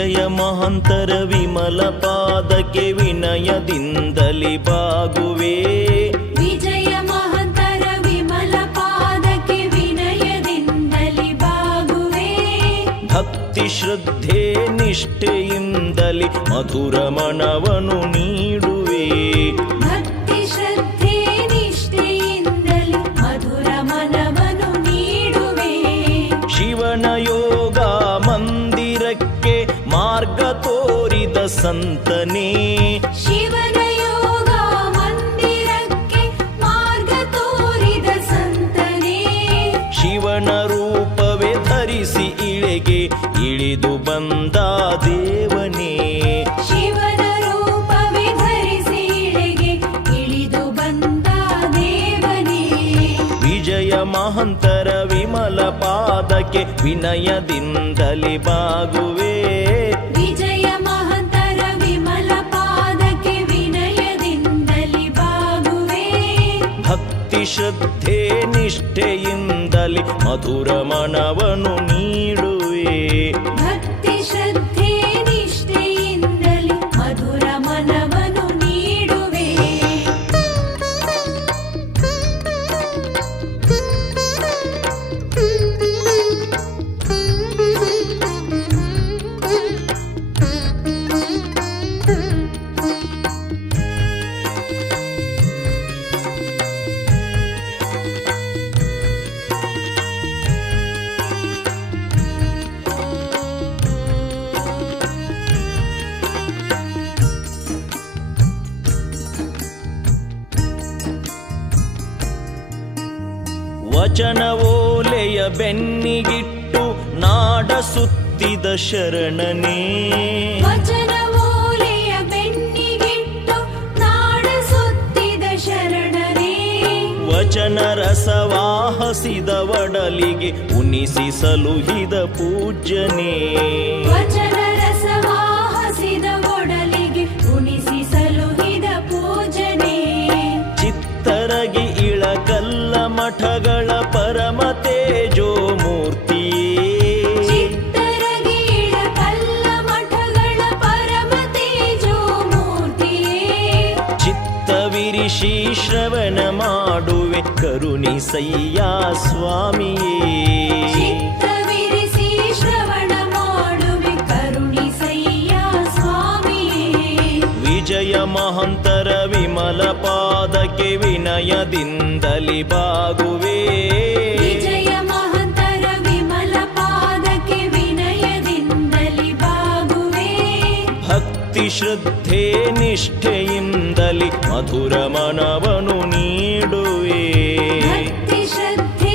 ವಿಜಯ ಮಹಂತರ ವಿಮಲ ಪಾದಕ್ಕೆ ವಿನಯದಿಂದಲಿ ಬಾಗುವೆ. ವಿಜಯ ಮಹಂತರ ವಿಮಲ ಪಾದಕ್ಕೆ ವಿನಯದಿಂದಲಿ ಬಾಗುವೆ. ಭಕ್ತಿ ಶ್ರದ್ಧೆ ನಿಷ್ಠೆಯಿಂದಲಿ ಮಧುರ ಮನವನು ನೀಡುವೆ. ಭಕ್ತಿ ಶ್ರದ್ಧೆ ನಿಷ್ಠೆಯಿಂದಲಿ ಮಧುರ ಮನವನು ನೀಡುವೆ. ಶಿವನ ಯೋಗ ಮಂದಿರಕ್ಕೆ ಮಾರ್ಗ ತೋರಿದ ಸಂತನೇ. ಶಿವನ ಯೋಗ ಮಂದಿರಕ್ಕೆ ಮಾರ್ಗ ತೋರಿದ ಸಂತನೇ. ಶಿವನ ರೂಪವೇ ಧರಿಸಿ ಇಳೆಗೆ ಇಳಿದು ಬಂದ ದೇವನೇ. ಶಿವನ ರೂಪವೇ ಧರಿಸಿ ಇಳೆಗೆ ಇಳಿದು ಬಂದ ದೇವನೇ. ವಿಜಯ ಮಹಂತರ ವಿಮಲ ಪಾದಕ್ಕೆ ವಿನಯದಿಂದಲಿ ಬಾಗುವೆ. ವಿಜಯ ಮಹಂತರ ವಿಮಲ ಪಾದಕ್ಕೆ ವಿನಯದಿಂದಲಿ ಬಾಗುವೆ. ಭಕ್ತಿ ಶ್ರದ್ಧೆ ನಿಷ್ಠೆಯಿಂದಲಿ ಮಧುರ ಮನವನು ನೀಡುವೆ. ಭಕ್ತಿ ಶ್ರದ್ಧೆ ನಿಷ್ಠೆಯಿಂದಲಿ ಮಧುರ ಮನವನು ನೀಡುವೆ. ವಚನವೋಲೆಯ ಬೆನ್ನಿಗಿಟ್ಟು ನಾಡ ಸುತ್ತಿದ ಶರಣನೇ. ವಚನವೋಲೆಯ ಬೆನ್ನಿಗಿಟ್ಟು ನಾಡ ಸುತ್ತಿದ ಶರಣನೇ. ವಚನ ರಸವಾಹಸಿದ ಒಡಲಿಗೆ ಉಣಿಸಿ ಸಲುಹಿದ ಪೂಜ್ಯನೇ. ವಚನ ರಸವಾಹಸಿದ ಒಡಲಿಗೆ ಉಣಿಸಿ ಸಲುಹಿದ ಪೂಜನೆ. ಚಿತ್ತರಗಿ ಇಳಕಲ್ಲ ಮಠಗಳ ಪರಮ ತೇಜೋ ಮೂರ್ತಿಯೇ. ಚಿತ್ತರಗಿ ಇಳಕಲ್ಲ ಮಠಗಳ ಪರಮ ತೇಜೋ ಮೂರ್ತಿಯೇ. ಚಿತ್ತವಿರಿಷಿ ಶ್ರವಣ ಮಾಡುವೆ ಕರುಣಿಸಯ್ಯ ಸ್ವಾಮಿಯೇ. ಚಿತ್ತವಿರಿಸಿ ಶ್ರವಣ ಮಾಡುವೆ ಕರುಣಿಸಯ್ಯ ಸ್ವಾಮಿಯೇ. ವಿಜಯ ಮಹಂತರ ವಿಮಲ ಪಾದಕ್ಕೆ ವಿನಯದಿಂದಲಿ ಬಾಗುವೆ. ವಿಜಯ ಮಹಂತರ ವಿಮಲ ಪಾದಕ್ಕೆ ವಿನಯದಿಂದಲಿ ಬಾಗುವೆ. ಭಕ್ತಿ ಶ್ರದ್ಧೆ ನಿಷ್ಠೆಯಿಂದಲಿ ಮಧುರ ಮನವನು ನೀಡುವೆ.